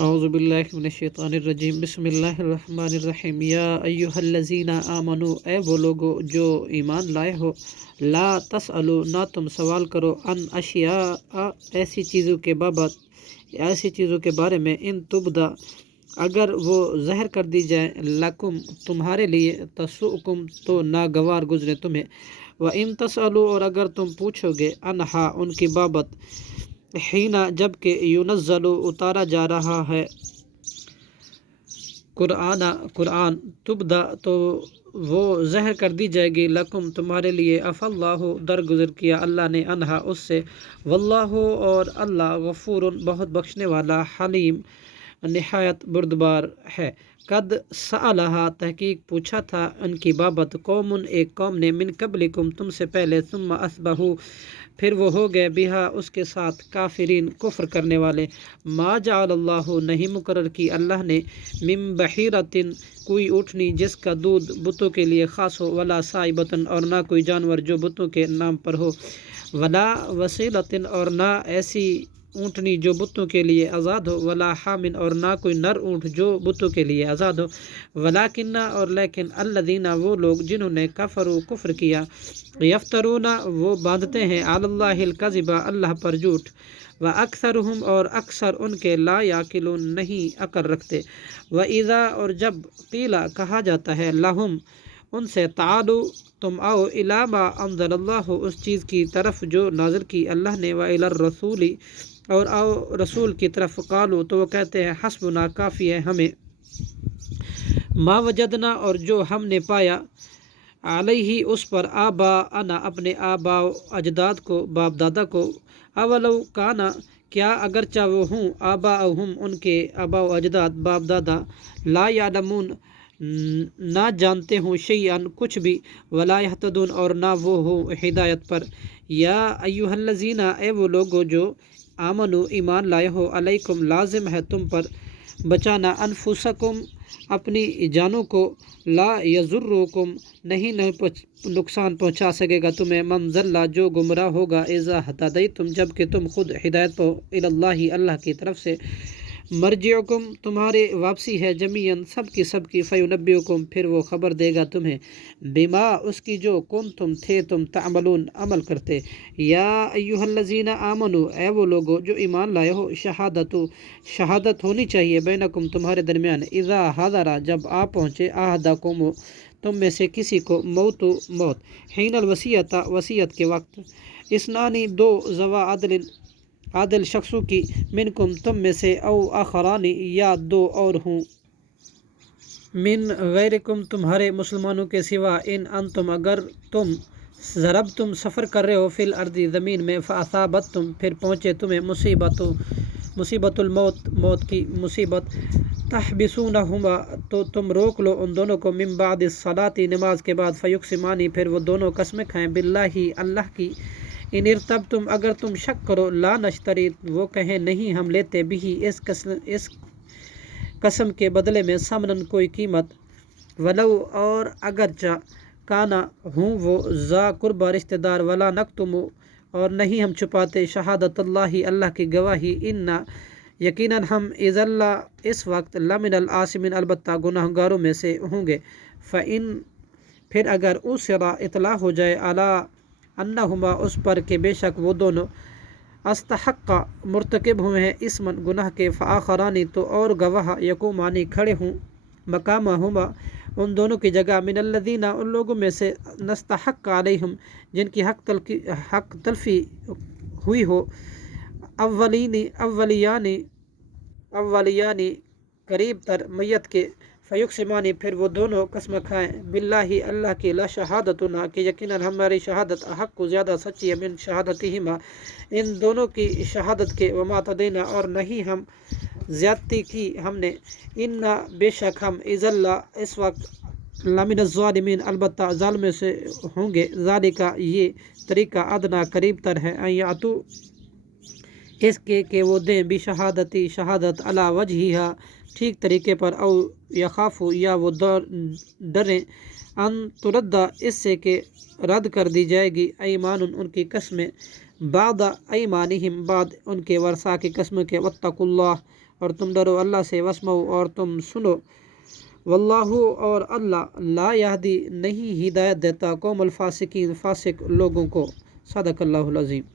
اعوذ باللہ من الشیطان الرجیم بسم اللہ الرحمن الرحیم یا ایہا الذین آمنو، اے وہ لوگو جو ایمان لائے ہو، لا تسألو، نہ تم سوال کرو، ان اشیاء، ایسی چیزوں کے بابت، ایسی چیزوں کے بارے میں، ان تبدا، اگر وہ ظاہر کر دی جائیں، لکم، تمہارے لیے، تسؤکم، تو ناگوار گزرے تمہیں، وَإِن تسألو، اور اگر تم پوچھو گے، انہا، ان کی بابت، حین، جب کہ ینزل، اتارا جا رہا ہے، قرآن، تبدا، تو وہ ظاہر کر دی جائے گی، لکم، تمہارے لیے، اف اللہ، درگزر کیا اللہ نے، انہا، اس سے، واللہ، اور اللہ، غفور، بہت بخشنے والا، حلیم، نہایت بردبار ہے۔ قد سألہا، تحقیق پوچھا تھا ان کی بابت، قوم، ایک قوم نے، من قبلکم، تم سے پہلے، ثم اصبحوا، پھر وہ ہو گئے، بہا، اس کے ساتھ، کافرین، کفر کرنے والے۔ ما جعل اللہ، نہیں مقرر کی اللہ نے، من بحیرۃ، کوئی اونٹنی جس کا دودھ بتوں کے لیے خاص ہو، ولا صائبۃ، اور نہ کوئی جانور جو بتوں کے نام پر ہو، ولا وصیلۃ، اور نہ ایسی اونٹنی جو بتوں کے لیے آزاد ہو، ولا حامن، اور نہ کوئی نر اونٹ جو بتوں کے لیے آزاد ہو، ولیکن، اور لیکن، الذین، وہ لوگ جنہوں نے، کفروا، کفر کیا، یفترون، وہ باندھتے ہیں، علی اللہ الکذب، اللہ پر جھوٹ، وَأَكْثَرُهُمْ، اور اکثر ان کے، لا یعقلون، نہیں عقل رکھتے، وَإِذَا، اور جب، قیل، کہا جاتا ہے، لہم، ان سے، تعالو، تم آؤ، الی ما انزل اللہ، اس چیز کی طرف جو نازل کی اللہ نے، وَإِلَى الرَّسُولِ، اور آؤ رسول کی طرف، قالو، تو وہ کہتے ہیں، حسبنا، کافی ہے ہمیں، ما وجدنا، اور جو ہم نے پایا، علیہ، اس پر، آباءنا، اپنے آبا و اجداد کو، باپ دادا کو، اولو کانا، کیا اگرچہ وہ ہوں، آباؤہم، ان کے آبا و اجداد، باپ دادا، لا یعلمون، نہ جانتے ہوں، شیئن، کچھ بھی، ولا یہتدون، اور نہ وہ ہوں ہدایت پر۔ یا ایہا الذین، اے وہ لوگو جو، آمنو، ایمان لائے ہو، علیکم، لازم ہے تم پر، بچانا، انفسکم، اپنی جانوں کو، لا یضرکم، نہیں نقصان پہنچا سکے گا تمہیں، من ضل، جو گمراہ ہوگا، اذا ہدیتم، جب کہ تم خود ہدایت پاؤ، الی اللہ، اللہ کی طرف سے، مرجعکم، تمہاری واپسی ہے، جمیعاً، سب کی، فینبئکم، پھر وہ خبر دے گا تمہیں، بما، اس کی جو، کنتم، تھے تم، تعملون، عمل کرتے۔ یا ایہا الذین آمنو، اے وہ لوگو جو ایمان لائے ہو، شہادت ہونی چاہیے، بینکم، تمہارے درمیان، اذا حضر، جب آ پہنچے، احدکم، تم میں سے کسی کو، موت، حین الوصیۃ، وصیت کے وقت، اثنان، دو، ذوا عدل، عادل شخصوں کی، منکم، تم میں سے، او آخران، یا دو اور ہوں، من غیرکم، تمہارے مسلمانوں کے سوا، ان انتم، اگر تم، ضربتم، سفر کر رہے ہو، فی الارض، زمین میں، فاصابتم، پھر پہنچے تمہیں، مصیبت الموت، موت کی مصیبت، تحبسونہما، تو تم روک لو ان دونوں کو، من بعد الصلاۃ، نماز کے بعد، فیقسمان، پھر وہ دونوں قسمیں کھائیں، باللہ، اللہ کی، ان ارتبتم، اگر تم شک کرو، لا نشتری، وہ کہیں نہیں ہم لیتے، بھی، اس قسم کے بدلے میں، ثمنن، کوئی قیمت، ولو، اور اگرچہ، کانا، ہوں وہ، ذا قربا، رشتہ دار، ولا نکتم، اور نہیں ہم چھپاتے، شہادت اللہ، اللہ کی گواہی، انا، یقیناً ہم، اذا، اس وقت، لمن العاصمین، البتہ گناہ گاروں میں سے ہوں گے، فإن، پھر اگر، اسرا، اطلاع ہو جائے، علی انہما، اس پر کہ بے شک وہ دونوں، استحقا، مرتکب ہوئے ہیں، اسمن، گناہ کے، فآخران، تو اور گواہ، یقومان، کھڑے ہوں، مقامہما، ان دونوں کی جگہ، من الذین، ان لوگوں میں سے، نستحق علیہم، جن کی حق تلفی ہوئی ہو، اولیانی، قریب تر میت کے، فیقسمان، پھر وہ دونوں قسم کھائیں، باللہ، اللہ کی، لا شہادتنا، کہ یقیناً ہماری شہادت، حق کو زیادہ سچی ہے، من شہادتہما، ان دونوں کی شہادت کے، وما تدینا، اور نہیں ہم زیادتی کی ہم نے، انا، بے شک ہم، اذا، اس وقت، لمن الظالمین، البتہ ظالموں سے ہوں گے، ذالک، یہ طریقہ، ادنا، قریب تر ہے، ان یاتوا، اس کے کہ وہ دیں، بھی شہادتی، شہادت، علی وجہہا، ٹھیک طریقے پر، او یخافوا، یا وہ ڈریں، ان ترد، اس سے کہ رد کر دی جائے گی، ایمان، ان کی قسمیں، بعد ایمانہم، بعد ان کے ورثاء کی قسموں کے، واتقوا اللہ، اور تم ڈرو اللہ سے، واسمعوا اور تم سنو، واللہ اور اللہ لا یہدی نہیں ہدایت دیتا قوم الفاسقین فاسق لوگوں کو۔ صدق اللہ العظیم۔